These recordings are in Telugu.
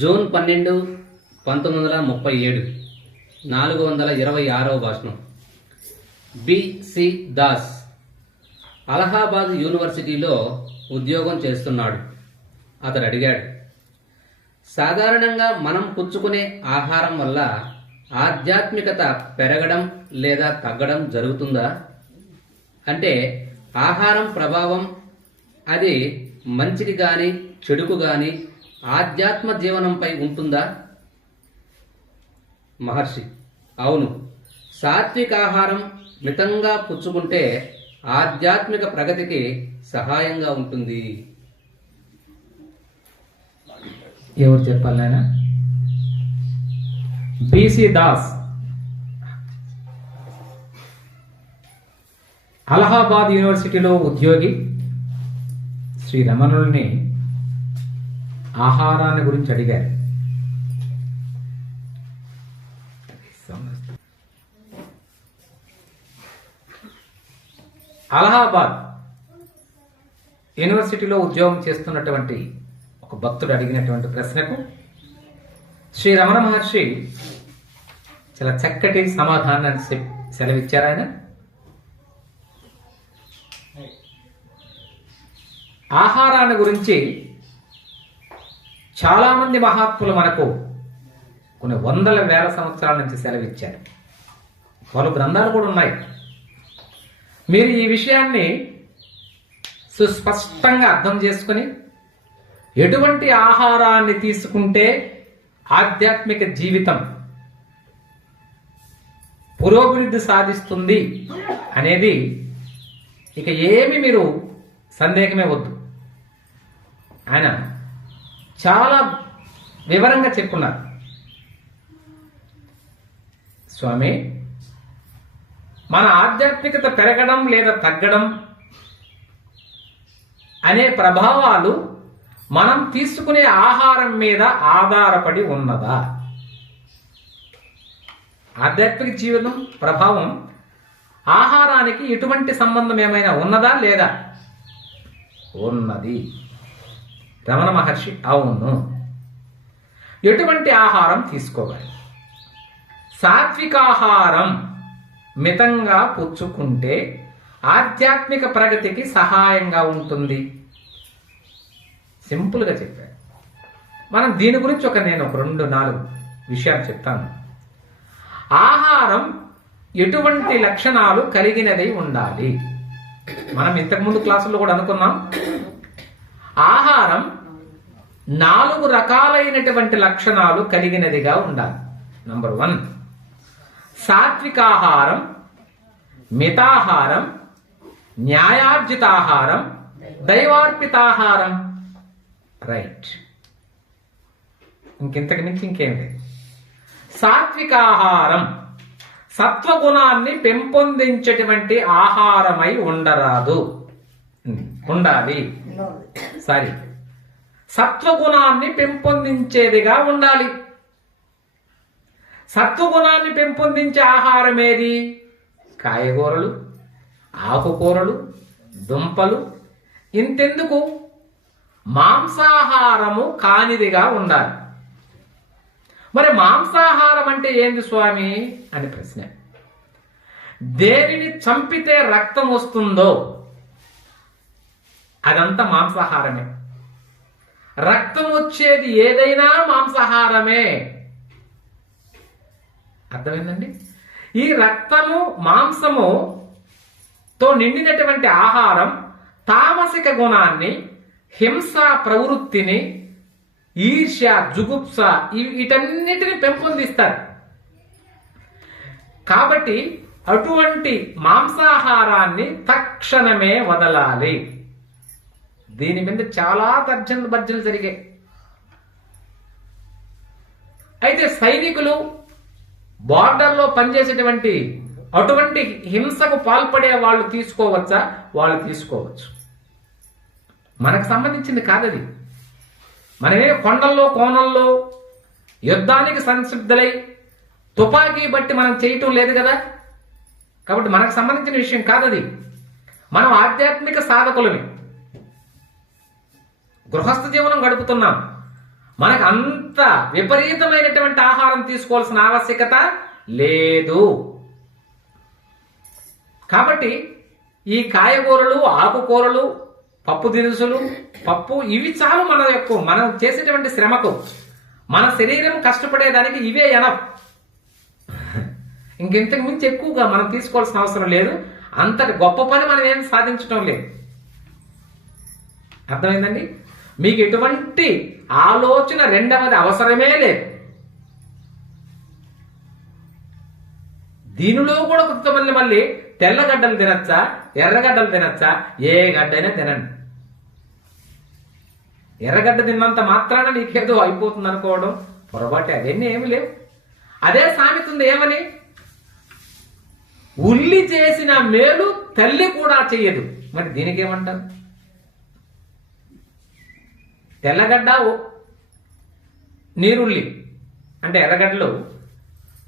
జూన్ పన్నెండు పంతొమ్మిది వందల ముప్పై ఏడు నాలుగు వందల ఇరవై ఆరవ భాషణం. బిసి దాస్ అలహాబాద్ యూనివర్సిటీలో ఉద్యోగం చేస్తున్నాడు. అతడు అడిగాడు సాధారణంగా మనం పుచ్చుకునే ఆహారం వల్ల ఆధ్యాత్మికత పెరగడం లేదా తగ్గడం జరుగుతుందా? అంటే ఆహారం ప్రభావం అది మంచిది కానీ చెడుకు కానీ ఆధ్యాత్మ జీవనంపై ఉంటుందా? మహర్షి అవును. సాత్విక ఆహారం మితంగా పుచ్చుకుంటే ఆధ్యాత్మిక ప్రగతికి సహాయంగా ఉంటుంది. ఎవరు చెప్పాలి బీసీ బిసి దాస్. అలహాబాద్ యూనివర్సిటీలో ఉద్యోగి శ్రీ రమణుల్ని ఆహారాన్ని గురించి అడిగారు. అలహాబాద్ యూనివర్సిటీలో ఉద్యోగం చేస్తున్నటువంటి ఒక భక్తుడు అడిగినటువంటి ప్రశ్నకు శ్రీ రమణ మహర్షి చాలా చక్కటి సమాధానాన్ని సెలవిచ్చారు ఆయన. ఆహారాన్ని గురించి చాలా మంది మహాత్ములు మనకు కొన్ని వందల వేల సంవత్సరాల నుంచి సెలవిచ్చారు. పలు గ్రంథాలు కూడా ఉన్నాయి. మీరు ఈ విషయాన్ని సుస్పష్టంగా అర్థం చేసుకుని ఎటువంటి ఆహారాన్ని తీసుకుంటే ఆధ్యాత్మిక జీవితం పురోభివృద్ధి సాధిస్తుంది అనేది ఇక ఏమి మీరు సందేహమే వద్దు. ఆయన చాలా వివరంగా చెప్పున్నారు స్వామి మన ఆధ్యాత్మికత పెరగడం లేదా తగ్గడం అనే ప్రభావాలు మనం తీసుకునే ఆహారం మీద ఆధారపడి ఉన్నదా? ఆధ్యాత్మిక జీవితం ప్రభావం ఆహారానికి ఎటువంటి సంబంధం ఏమైనా ఉన్నదా లేదా? ఉన్నది. రమణ మహర్షి అవును. ఎటువంటి ఆహారం తీసుకోవాలి? సాత్వికాహారం మితంగా పుచ్చుకుంటే ఆధ్యాత్మిక ప్రగతికి సహాయంగా ఉంటుంది. సింపుల్గా చెప్పారు మనం దీని గురించి ఒక నేను ఒక రెండు నాలుగు విషయాలు చెప్తాను. ఆహారం ఎటువంటి లక్షణాలు కలిగినదై ఉండాలి? మనం ఇంతకుముందు క్లాసుల్లో కూడా అనుకున్నాం. ఆహారం నాలుగు రకాలైనటువంటి లక్షణాలు కలిగినదిగా ఉండాలి. నంబర్ వన్ సాత్వికాహారం మితాహారం న్యాయార్జితాహారం దైవార్పితాహారం. రైట్ ఇంకింతకు మించి ఇంకేం లేదు. సాత్వికాహారం సత్వగుణాన్ని పెంపొందించేటువంటి ఆహారమై ఉండరాదు. ఉండాలి. సారీ సత్వగుణాన్ని పెంపొందించేదిగా ఉండాలి. సత్వగుణాన్ని పెంపొందించే ఆహారం ఏది? కాయగూరలు ఆకుకూరలు దుంపలు. ఇంతెందుకు? మాంసాహారము కానిదిగా ఉండాలి. మరి మాంసాహారం అంటే ఏంది స్వామి? అని ప్రశ్న. దేనిని చంపితే రక్తం వస్తుందో? అదంతా మాంసాహారమే. రక్తం వచ్చేది ఏదైనా మాంసాహారమే. అర్థమైందండి? ఈ రక్తము మాంసము తో నిండినటువంటి ఆహారం తామసిక గుణాన్ని హింస ప్రవృత్తిని ఈర్ష్య జుగుప్స వీటన్నిటిని పెంపొందిస్తారు. కాబట్టి అటువంటి మాంసాహారాన్ని తక్షణమే వదలాలి. దీని మీద చాలా తర్జన భర్జనలు జరిగాయి అయితే సైనికులు బార్డర్లో పనిచేసేటువంటి అటువంటి హింసకు పాల్పడే వాళ్ళు తీసుకోవచ్చా? వాళ్ళు తీసుకోవచ్చు. మనకు సంబంధించింది కాదది. మనమే కొండల్లో కోణంలో యుద్ధానికి సంసిద్ధులై తుపాకీ బట్టి మనం చేయటం లేదు కదా? కాబట్టి మనకు సంబంధించిన విషయం కాదది. మనం ఆధ్యాత్మిక సాధకులమే. గృహస్థ జీవనం గడుపుతున్నాం. మనకు అంత విపరీతమైనటువంటి ఆహారం తీసుకోవాల్సిన ఆవశ్యకత లేదు. కాబట్టి ఈ కాయగూరలు ఆకుకూరలు పప్పు దినుసులు పప్పు ఇవి చాలు మన యొక్క మనం చేసేటువంటి శ్రమకు. మన శరీరం కష్టపడేదానికి ఇవే ఎనఫ్. ఇంకెంతకు మించి ఎక్కువగా మనం తీసుకోవాల్సిన అవసరం లేదు. అంతటి గొప్ప పని మనం ఏం సాధించడం లేదు. అర్థమైందండి? మీకు ఎటువంటి ఆలోచన రెండవది అవసరమే లేదు. దీనిలో కూడా కొంతమంది మళ్ళీ తెల్లగడ్డలు తినచ్చా ఎర్రగడ్డలు తినచ్చా? ఏ గడ్డైనా తినండి ఎర్రగడ్డ తిన్నంత మాత్రాన నీకేదో అయిపోతుంది అనుకోవడం పొరపాటే అవన్నీ ఏమి లేవు. అదే సామెత ఉంది ఏమని? ఉల్లి చేసిన మేలు తల్లి కూడా చెయ్యదు మరి దీనికి ఏమంటారు తెల్లగడ్డ ఓ- నీరుల్లి. అంటే ఎర్రగడ్డలు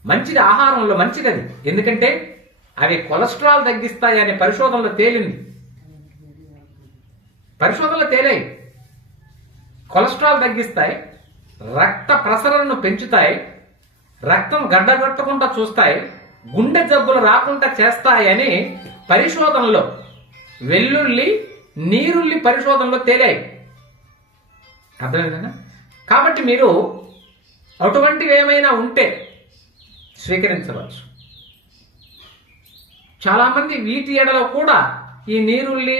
మంచిది ఆహారంలో మంచిది ఎందుకంటే అవి కొలెస్ట్రాల్ తగ్గిస్తాయి అనే పరిశోధనలో తేలింది. పరిశోధనలో తేలాయి. కొలెస్ట్రాల్ తగ్గిస్తాయి రక్త ప్రసరణను పెంచుతాయి రక్తం గడ్డగట్టకుండా చూస్తాయి గుండె జబ్బులు రాకుండా చేస్తాయని పరిశోధనలో వెల్లుల్లి నీరుల్లి పరిశోధనలో తేలాయి. అర్థమైందా కాబట్టి మీరు అటువంటివి ఏమైనా ఉంటే స్వీకరించవచ్చు. చాలామంది వీటి ఎడలో కూడా ఈ నీరుల్లి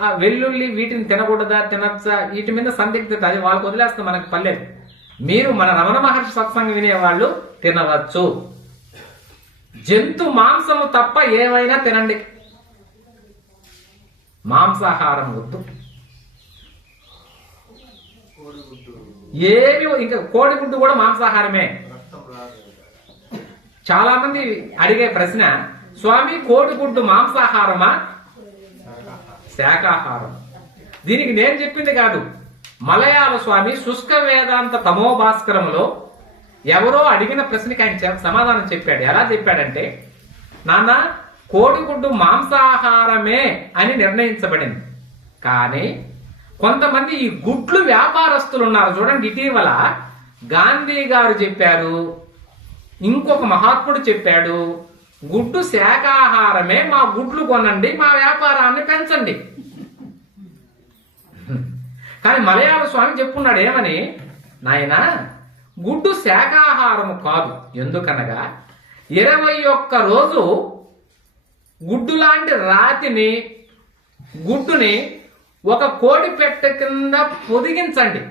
ఆ వెల్లుల్లి వీటిని తినకూడదా తినచ్చా వీటి మీద సందిగ్ధత అది వాళ్ళకి వదిలేస్తే మనకు పర్లేదు. మీరు మన రమణ మహర్షి సత్సంగం వినేవాళ్ళు తినవచ్చు. జంతు మాంసము తప్ప ఏమైనా తినండి. మాంసాహారం వద్దు. ఏమి ఇంకా కోడిగుడ్డు కూడా మాంసాహారమే. చాలా మంది అడిగే ప్రశ్న స్వామి కోడిగుడ్డు మాంసాహారమా? శాకాహారం దీనికి నేను చెప్పింది కాదు. మలయాళ స్వామి శుష్క వేదాంత తమో భాస్కరంలో ఎవరో అడిగిన ప్రశ్నకి ఆయన సమాధానం చెప్పాడు. ఎలా చెప్పాడంటే నాన్న కోడిగుడ్డు మాంసాహారమే అని నిర్ణయించబడింది. కానీ కొంతమంది ఈ గుడ్లు వ్యాపారస్తులు ఉన్నారు. చూడండి ఇటీవల గాంధీ గారు చెప్పారు ఇంకొక మహాత్ముడు చెప్పాడు గుడ్డు శాఖాహారమే మా గుడ్లు కొనండి మా వ్యాపారాన్ని పెంచండి. కానీ మలయాళ స్వామి చెప్పున్నాడు ఏమని? నాయనా గుడ్డు శాకాహారము కాదు. ఎందుకనగా ఇరవై ఒక్క రోజు గుడ్డు లాంటి రాతిని గుడ్డుని ఒక కోడి పెట్ట కింద పొదిగించండి.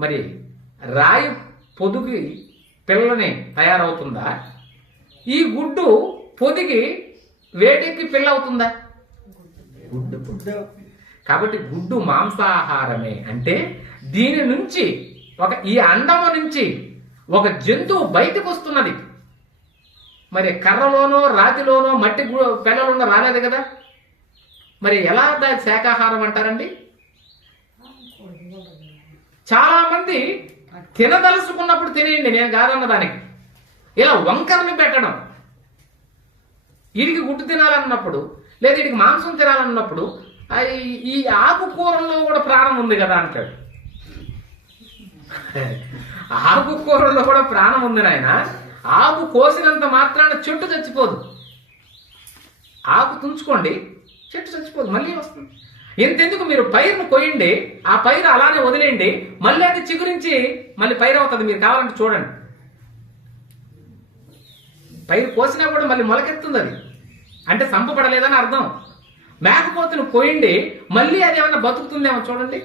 మరి రాయి పొదిగి పిల్లని తయారవుతుందా? ఈ గుడ్డు పొదిగి వేటెక్కి పిల్ల అవుతుందా గుడ్డు. కాబట్టి గుడ్డు మాంసాహారమే. అంటే దీని నుంచి ఒక ఈ అండము నుంచి ఒక జంతువు బయటకు వస్తున్నది మరి కర్రలోనో రాతిలోనో మట్టి గు- పెళ్ళలోనో రాలేదు కదా? మరి ఎలా దాని శాకాహారం అంటారండి? చాలా మంది తినదలుచుకున్నప్పుడు తినేయండి నేను కాదన్న దానికి. ఇలా వంకరలు పెట్టడం. వీడికి గుడ్డు తినాలన్నప్పుడు లేదా వీడికి మాంసం తినాలన్నప్పుడు ఈ- ఈ ఆకుకూరల్లో కూడా ప్రాణం ఉంది కదా అంటాడు. ఆకుకూరల్లో కూడా ప్రాణం ఉంది నాయన. ఆకు కోసినంత మాత్రాన చెట్టు చచ్చిపోదు. ఆకు తుంచుకోండి. చెట్టు చచ్చిపోదు మళ్ళీ వస్తుంది. ఇంతెందుకు మీరు పైరును కొయ్యండి ఆ పైరు అలానే వదిలేయండి మళ్ళీ అది చిగురించి మళ్ళీ పైరు అవుతుంది. మీరు కావాలంటే చూడండి. పైరు కోసినా కూడా మళ్ళీ మొలకెత్తుంది అది. అంటే సంపబడలేదని అర్థం. మేకపోతును పోయిండి మళ్ళీ అది ఏమన్నా బతుకుతుందేమో చూడండి.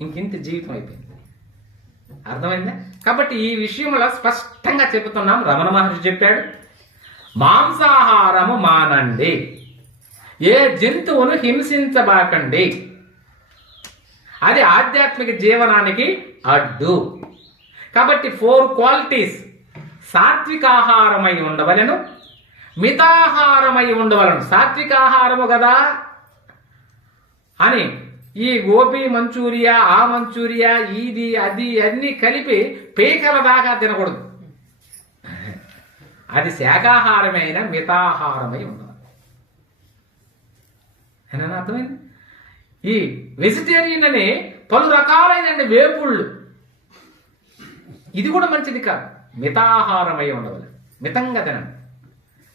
ఇంకింత జీవితం అయిపోయింది. అర్థమైందా? కాబట్టి ఈ విషయంలో స్పష్టంగా చెబుతున్నాం రమణ మహర్షి చెప్పాడు మాంసాహారము మానండి. ఏ జంతువును హింసించబాకండి? అది ఆధ్యాత్మిక జీవనానికి అడ్డు. కాబట్టి ఫోర్ క్వాలిటీస్. సాత్వికాహారమై ఉండవలెను మితాహారమై ఉండవలను. సాత్వికాహారము కదా? అని ఈ గోబీ మంచూరియా ఆ మంచూరియా ఇది అది అన్ని కలిపి పీకల దాకా తినకూడదు. అది శాకాహారమైన మితాహారమై ఉండదు. ఏమైనా అర్థమైంది? ఈ వెజిటేరియన్ అనే పలు రకాలైన వేపుళ్ళు. ఇది కూడా మంచిది కాదు. మితాహారమై ఉండవలను. మితంగా తినండి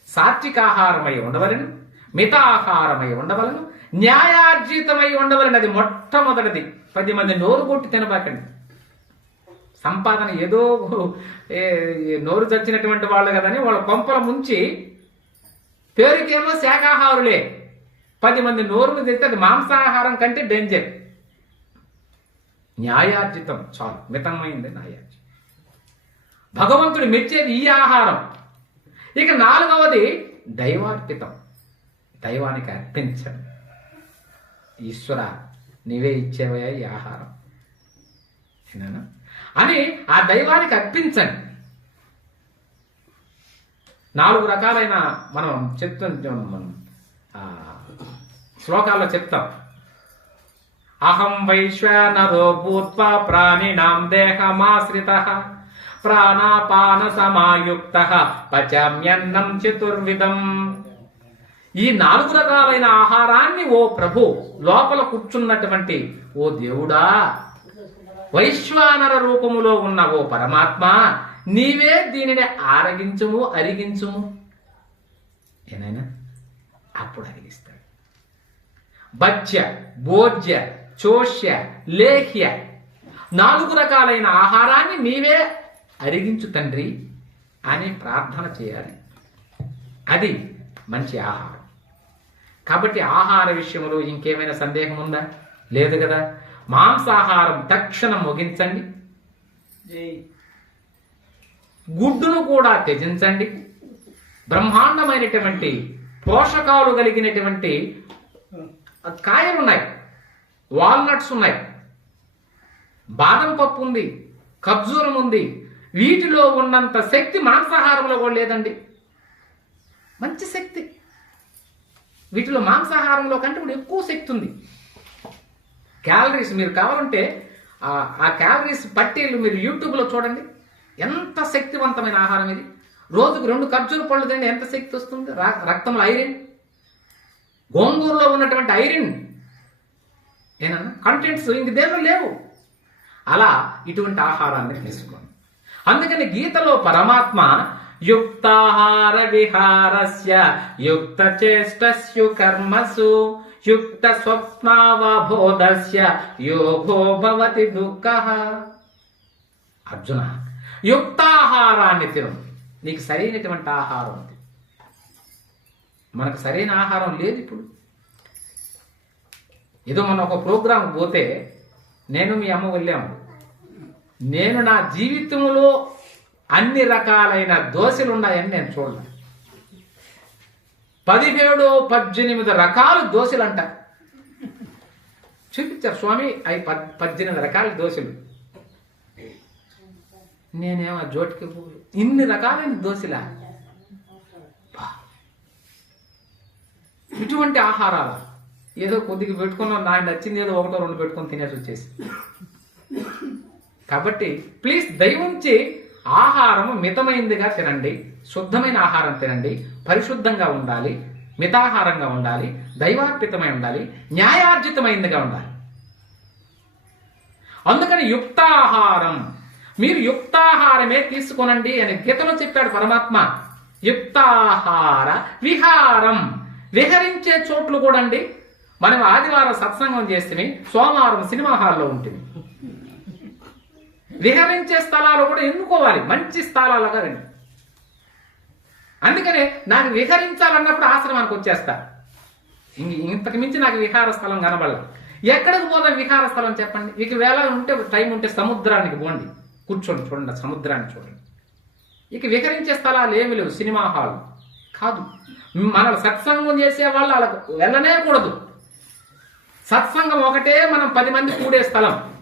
సాత్వికాహారమై ఉండవలను. మితాహారమై ఉండవలను. న్యాయార్జితమై ఉండవలను. అది మొట్టమొదటిది. పది మంది నోరు కొట్టి తినబాకండి. సంపాదన ఏదో నోరు చచ్చినటువంటి వాళ్ళు కదని వాళ్ళ కొంపల ముంచి పేరుకేమో శాకాహారులే పది మంది నోరును తెస్తే అది మాంసాహారం కంటే డేంజర్ న్యాయార్జితం. చాలు. మితమైంది న్యాయార్జితం భగవంతుడు మెచ్చేది ఈ ఆహారం. ఇక నాలుగవది దైవార్పితం. దైవానికి అర్పించండి. ఈశ్వర నీవే ఇచ్చేవయ్యా ఈ ఆహారం. అని ఆ దైవానికి అర్పించండి. నాలుగు రకాలైన మనం చెప్తాం మనం. శ్లోకాల్లో చెప్తాం. అహం వైశ్వానరో భూత్వా ప్రాణినాం దేహమాశ్రిత ప్రాణాపాన సమాయుక్త పచామ్యన్నం చతుర్విధం. ఈ నాలుగు రకాలైన ఆహారాన్ని ఓ ప్రభు లోపల కూర్చున్నటువంటి ఓ దేవుడా వైశ్వానర రూపములో ఉన్న ఓ పరమాత్మ నీవే దీనిని ఆరగించుము అరిగించుము. ఏనాయనా? అప్పుడు అరిగిస్తాడు బజ్య భోజ్య చోష్య లేహ్య నాలుగు రకాలైన ఆహారాన్ని నీవే అరిగించు తండ్రి అని ప్రార్థన చేయాలి. అది మంచి ఆహారం. కాబట్టి ఆహార విషయంలో ఇంకేమైనా సందేహం ఉందా? లేదు కదా. మాంసాహారం తక్షణం ముగించండి. గుడ్డును కూడా త్యజించండి. బ్రహ్మాండమైనటువంటి పోషకాలు కలిగినటువంటి కాయలు ఉన్నాయి వాల్నట్స్ ఉన్నాయి. బాదం పప్పు ఉంది ఖర్జూరం ఉంది. వీటిలో ఉన్నంత శక్తి మాంసాహారంలో కూడా లేదండి. మంచి శక్తి. వీటిలో మాంసాహారంలో కంటే ఇప్పుడు ఎక్కువ శక్తి ఉంది. క్యాలరీస్ మీరు కావాలంటే ఆ- ఆ క్యాలరీస్ పట్టీలు మీరు యూట్యూబ్లో చూడండి. ఎంత శక్తివంతమైన ఆహారం ఇది. రోజుకు రెండు ఖర్జూర పళ్ళు తింటే ఎంత శక్తి వస్తుంది? రక్తంలో ఐరన్. గోంగూరులో ఉన్నటువంటి ఐరన్. ఏనన్నా కంటెంట్స్ ఇంక దేనిలో లేవు. అలా ఇటువంటి ఆహారాన్ని తీసుకోండి. అందుకని గీతలో పరమాత్మ యుక్తాహార విహారస్య యుక్త చేష్టస్యు కర్మసు యుక్త స్వప్నావబోధస్య యోగో భవతి దుఃఖ. అర్జున యుక్తాహారాన్ని తిను. నీకు సరైనటువంటి ఆహారం ఉంది. మనకు సరైన ఆహారం లేదు ఇప్పుడు. ఏదో మన ఒక ప్రోగ్రాం పోతే నేను మీ అమ్మ వెళ్ళాము. నేను నా జీవితంలో అన్ని రకాలైన దోశలు ఉన్నాయని నేను చూడలే. పదిహేడు పద్దెనిమిది రకాల దోశలు అంట చూపించారు స్వామి అవి పద్ పద్దెనిమిది రకాల దోశలు. నేనేమో ఆ జోటికి ఇన్ని రకాలైన దోశలా? ఇటువంటి ఆహారాలు? ఏదో కొద్దిగా పెట్టుకున్నాం నాకు నచ్చింది ఏదో ఒకటో రెండు పెట్టుకొని తినేసి వచ్చేసి. కాబట్టి ప్లీజ్ దయవుంచి ఆహారం మితమైందిగా తినండి శుద్ధమైన ఆహారం తినండి పరిశుద్ధంగా ఉండాలి మితాహారంగా ఉండాలి దైవార్పితమై ఉండాలి న్యాయార్జితమైందిగా ఉండాలి. అందుకని యుక్తాహారం మీరు యుక్తాహారమే తీసుకోనండి అని గీతలో చెప్పాడు పరమాత్మ. యుక్తాహార విహారం. విహరించే చోట్లు కూడా అండి. మనం ఆదివారం సత్సంగం చేస్తే సోమవారం సినిమా హాల్లో ఉంటుంది విహరించే స్థలాలు కూడా ఎన్నుకోవాలి. మంచి స్థలాలుగా రండి. అందుకనే నాకు విహరించాలన్నప్పుడు ఆశ్రమానికి వచ్చేస్తా. ఇంతకు మించి నాకు విహార స్థలం కనబడదు ఎక్కడికి పోదాం విహార స్థలం చెప్పండి. మీకు వేళ ఉంటే టైం ఉంటే సముద్రానికి పోండి. కూర్చోండి చూడండి సముద్రాన్ని చూడండి. ఇక విహరించే స్థలాలు ఏమి లేవు సినిమా హాల్. కాదు. మన సత్సంగం చేసే వాళ్ళు వాళ్ళకు వెళ్ళనే కూడదు సత్సంగం ఒకటే మనం పది మంది కూడే స్థలం.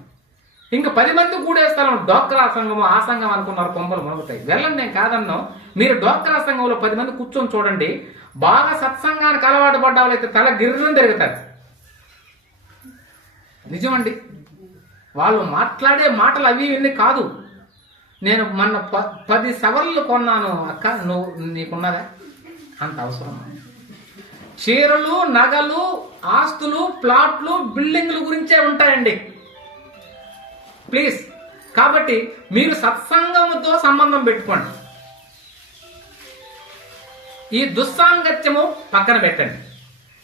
ఇంకా పది మంది కూడే స్థలం డోక్రా సంఘము ఆ సంఘం అనుకున్నారు కొంపలు మునుగుతాయి. వెళ్ళండి నేను కాదన్నా మీరు డోక్రా సంఘంలో పది మంది కూర్చొని చూడండి. బాగా సత్సంగానికి అలవాటు పడ్డ వాళ్ళైతే తల గిర్రం తిరుగుతారు. నిజమండి. వాళ్ళు మాట్లాడే మాటలు అవి ఇవన్నీ కాదు. నేను మొన్న ప- పది సవర్లు కొన్నాను అక్క. నువ్వు నీకున్నదా? అంత అవసరం చీరలు నగలు ఆస్తులు ప్లాట్లు బిల్డింగ్ల గురించే ఉంటాయండి. ప్లీజ్. కాబట్టి మీరు సత్సంగముతో సంబంధం పెట్టుకోండి. ఈ దుస్సాంగత్యము పక్కన పెట్టండి.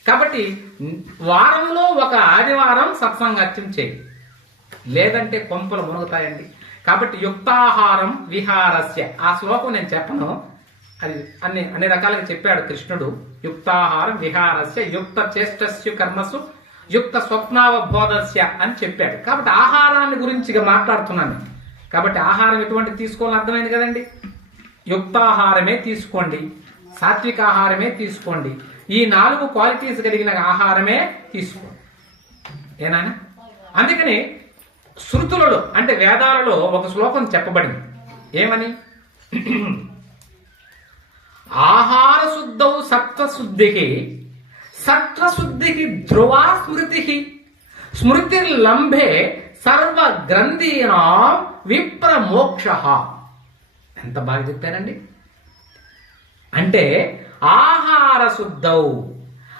కాబట్టి వారంలో ఒక ఆదివారం సత్సంగత్యం చేయండి. లేదంటే కొంపలు మునుగుతాయండి. కాబట్టి యుక్తాహారం విహారస్య. ఆ శ్లోకం నేను చెప్పను. అది అన్ని అన్ని రకాలుగా చెప్పాడు కృష్ణుడు. యుక్తాహారం విహారస్య. యుక్త చేష్టస్య కర్మసు. యుక్త స్వప్నావబోధస్య అని చెప్పాడు. కాబట్టి ఆహారాన్ని గురించి ఇక మాట్లాడుతున్నాను. కాబట్టి ఆహారం ఎటువంటి తీసుకోవాలని అర్థమైంది కదండి? యుక్తాహారమే తీసుకోండి. సాత్విక ఆహారమే తీసుకోండి. ఈ నాలుగు క్వాలిటీస్ కలిగిన ఆహారమే తీసుకోండి. ఏనా అందుకని శృతులలో అంటే వేదాలలో ఒక శ్లోకం చెప్పబడింది. ఏమని? ఆహార శుద్ధౌ సత్వశుద్ధికి సత్వశుద్ధికి ధ్రువా స్మృతి స్మృతిర్లంబే సర్వ గ్రంథీనాం విప్రమోక్ష. ఎంత బాగా చెప్పారండి? అంటే ఆహార శుద్ధౌ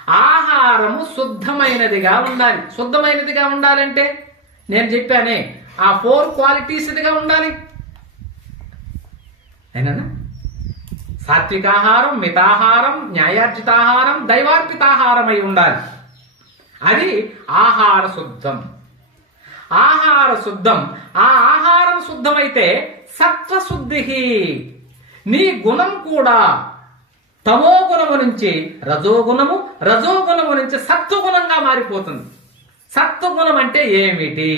ఆహారము శుద్ధమైనదిగా ఉండాలి. శుద్ధమైనదిగా ఉండాలంటే నేను చెప్పానే ఆ ఫోర్ క్వాలిటీస్ ఇదిగా ఉండాలి. అయినా సాత్వికాహారం మితాహారం న్యాయార్జితాహారం దైవార్పితాహారం అయి ఉండాలి. అది ఆహార శుద్ధం. ఆహార శుద్ధం. ఆ ఆహారం శుద్ధమైతే సత్వశుద్ధి నీ గుణం కూడా తమో గుణము నుంచి రజోగుణము రజోగుణము నుంచి సత్వగుణంగా మారిపోతుంది. సత్వగుణం అంటే ఏమిటి?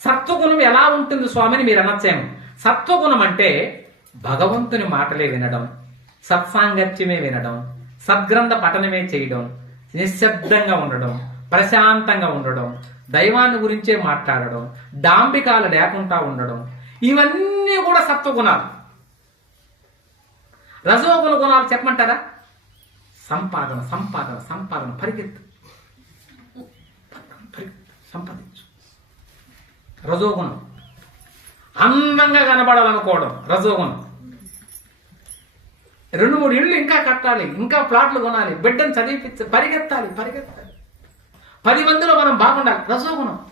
సత్వగుణం ఎలా ఉంటుంది స్వామిని మీరు అనొచ్చేమో. సత్వగుణం అంటే భగవంతుని మాటలే వినడం సత్సాంగత్యమే వినడం సద్గ్రంథ పఠనమే చేయడం నిశ్శబ్దంగా ఉండడం ప్రశాంతంగా ఉండడం దైవాన్ని గురించే మాట్లాడడం డాంబికాలు లేకుండా ఉండడం. ఇవన్నీ కూడా సత్వగుణాలు. రజోగుణ గుణాలు చెప్పమంటారా? సంపాదన సంపాదన సంపాదన పరిగెత్తు. పరిగెత్తు, సంపాదించు. రజోగుణం. అందంగా కనబడాలనుకోవడం రజోగుణం. రెండు మూడు ఇళ్ళు ఇంకా కట్టాలి ఇంకా ప్లాట్లు కొనాలి బిడ్డను చదివిపించి పరిగెత్తాలి పరిగెత్తాలి. పది మందిలో మనం బాగుండాలి రజోగుణం.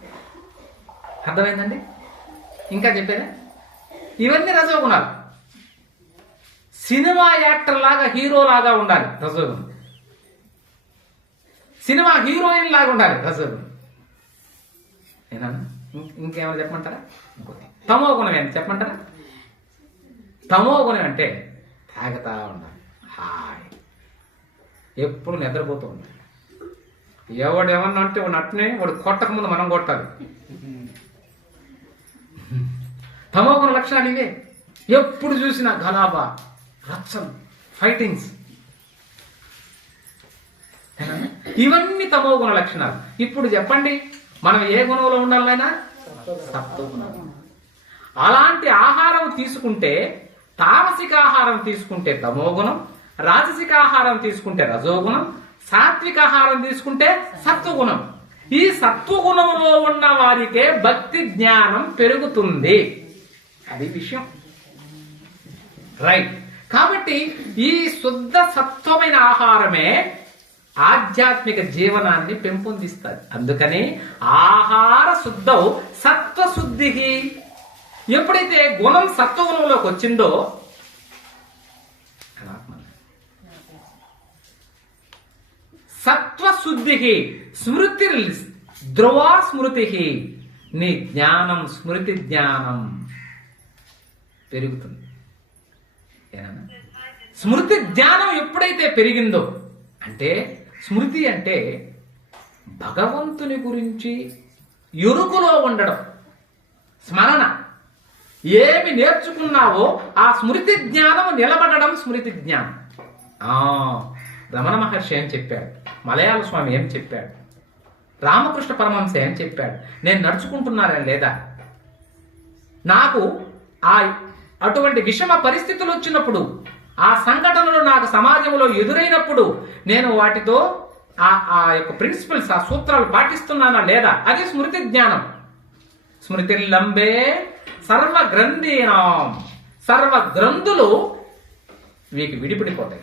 అర్థమైందండి? ఇంకా చెప్పేదా ఇవన్నీ రజోగుణాలు. సినిమా యాక్టర్ లాగా హీరో లాగా ఉండాలి రజోగుణం. సినిమా హీరోయిన్ లాగా ఉండాలి రజోగుణం. ఏనా? ఇంకేమైనా చెప్పమంటారా? ఇంకోటి. తమో గుణం ఏంటి? చెప్పమంటారా? తమో గుణం అంటే తాగుతా ఉండాలి. హాయ్. ఎప్పుడు నిద్రపోతూ ఉండాలి. ఎవడు ఏమన్నా అంటే వాడు అట్నే వాడు కొట్టక ముందు మనం కొట్టాలి. తమో గుణ లక్షణాలు ఇవే. ఎప్పుడు చూసినా గలాబా రచ్చలు ఫైటింగ్స్. ఇవన్నీ తమో గుణ లక్షణాలు. ఇప్పుడు చెప్పండి. మనం ఏ గుణంలో ఉండాలైనా సత్వగుణం అలాంటి ఆహారం తీసుకుంటే తామసిక ఆహారం తీసుకుంటే తమోగుణం రాజసిక ఆహారం తీసుకుంటే రజోగుణం సాత్విక ఆహారం తీసుకుంటే సత్వగుణం. ఈ సత్వగుణంలో ఉన్న వారికే భక్తి జ్ఞానం పెరుగుతుంది. అది విషయం. రైట్ కాబట్టి ఈ శుద్ధ సత్వమైన ఆహారమే ఆధ్యాత్మిక జీవనాన్ని పెంపొందిస్తుంది. అందుకని ఆహార శుద్ధం సత్వశుద్ధికి ఎప్పుడైతే గుణం సత్వగుణంలోకి వచ్చిందో సత్వశుద్ధికి స్మృతి ధ్రువా స్మృతి. నీ జ్ఞానం స్మృతి జ్ఞానం పెరుగుతుంది. స్మృతి జ్ఞానం ఎప్పుడైతే పెరిగిందో అంటే స్మృతి అంటే భగవంతుని గురించి ఎరుకులో ఉండడం స్మరణ. ఏమి నేర్చుకున్నావో ఆ స్మృతి జ్ఞానం నిలబడడం స్మృతి జ్ఞానం. ఆ రమణ మహర్షి ఏం చెప్పాడు? మలయాళ స్వామి ఏం చెప్పాడు? రామకృష్ణ పరమహంస ఏం చెప్పాడు? నేను నడుచుకుంటున్నారా లేదా? నాకు ఆ అటువంటి విషమ పరిస్థితులు వచ్చినప్పుడు ఆ సంఘటనలు నాకు సమాజంలో ఎదురైనప్పుడు నేను వాటితో ఆ ఆ యొక్క ప్రిన్సిపల్స్ ఆ సూత్రాలు పాటిస్తున్నానా లేదా? అది స్మృతి జ్ఞానం. స్మృతి లంబే సర్వ గ్రంథీనాం సర్వ గ్రంథులు వీకి విడిపడిపోతాయి.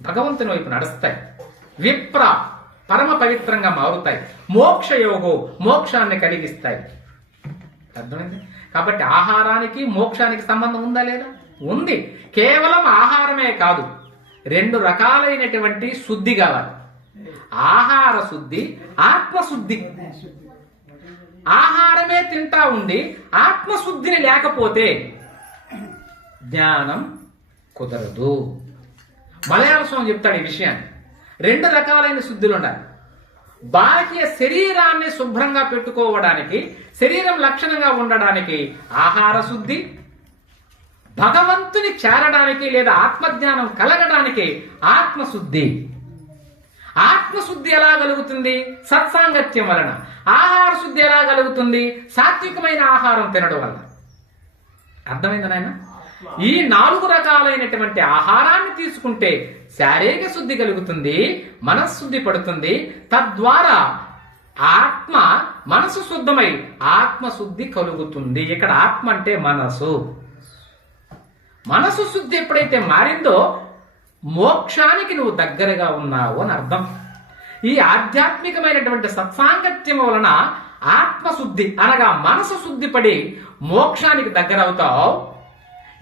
భగవంతుని వైపు నడుస్తాయి. విప్ర పరమ పవిత్రంగా మారుతాయి. మోక్ష యోగో మోక్షాన్ని కలిగిస్తాయి. అర్థమైంది? కాబట్టి ఆహారానికి మోక్షానికి సంబంధం ఉందా లేదా? ఉంది. కేవలం ఆహారమే కాదు రెండు రకాలైనటువంటి శుద్ధి కావాలి. ఆహార శుద్ధి ఆత్మశుద్ధి. ఆహారమే తింటా ఉండి ఆత్మశుద్ధిని లేకపోతే జ్ఞానం కుదరదు. మలయాళ స్వామి చెప్తాడు ఈ విషయాన్ని. రెండు రకాలైన శుద్ధులు ఉండాలి. బాహ్య శరీరాన్ని శుభ్రంగా పెట్టుకోవడానికి శరీరం లక్షణంగా ఉండడానికి ఆహార శుద్ధి భగవంతుని చేరడానికి లేదా ఆత్మజ్ఞానం కలగడానికి ఆత్మశుద్ధి. ఆత్మశుద్ధి ఎలా కలుగుతుంది? సత్సాంగత్యం వలన. ఆహార శుద్ధి ఎలా కలుగుతుంది? సాత్వికమైన ఆహారం తినడం వల్ల అర్థమైంది నాయన? ఈ నాలుగు రకాలైనటువంటి ఆహారాన్ని తీసుకుంటే శారీరక శుద్ధి కలుగుతుంది మనశ్శుద్ధి పడుతుంది. తద్వారా ఆత్మ మనసు శుద్ధమై ఆత్మశుద్ధి కలుగుతుంది. ఇక్కడ ఆత్మ అంటే మనసు మనసు శుద్ధి ఎప్పుడైతే మారిందో మోక్షానికి నువ్వు దగ్గరగా ఉన్నావు అని అర్థం. ఈ ఆధ్యాత్మికమైనటువంటి సత్సాంగత్యం వలన ఆత్మశుద్ధి అనగా మనసు శుద్ధి పడి మోక్షానికి దగ్గర అవుతావు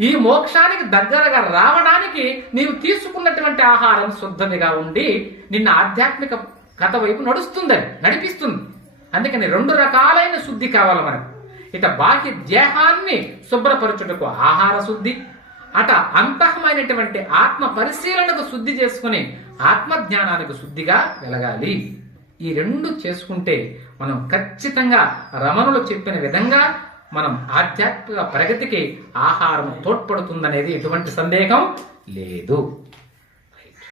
ఈ మోక్షానికి దగ్గరగా రావడానికి నీవు తీసుకున్నటువంటి ఆహారం శుద్ధమిగా ఉండి నిన్న ఆధ్యాత్మిక కథ వైపు నడుస్తుందని నడిపిస్తుంది. అందుకని రెండు రకాలైన శుద్ధి కావాలి మనకు. ఇట బాహ్య దేహాన్ని శుభ్రపరచుటకు ఆహార శుద్ధి అట అంతఃమైనటువంటి ఆత్మ పరిశీలనకు శుద్ధి చేసుకుని ఆత్మ జ్ఞానానికి శుద్ధిగా వెలగాలి. ఈ రెండు చేసుకుంటే మనం ఖచ్చితంగా రమణులు చెప్పిన విధంగా మనం ఆధ్యాత్మిక ప్రగతికి ఆహారం తోడ్పడుతుందనేది ఎటువంటి సందేహం లేదు.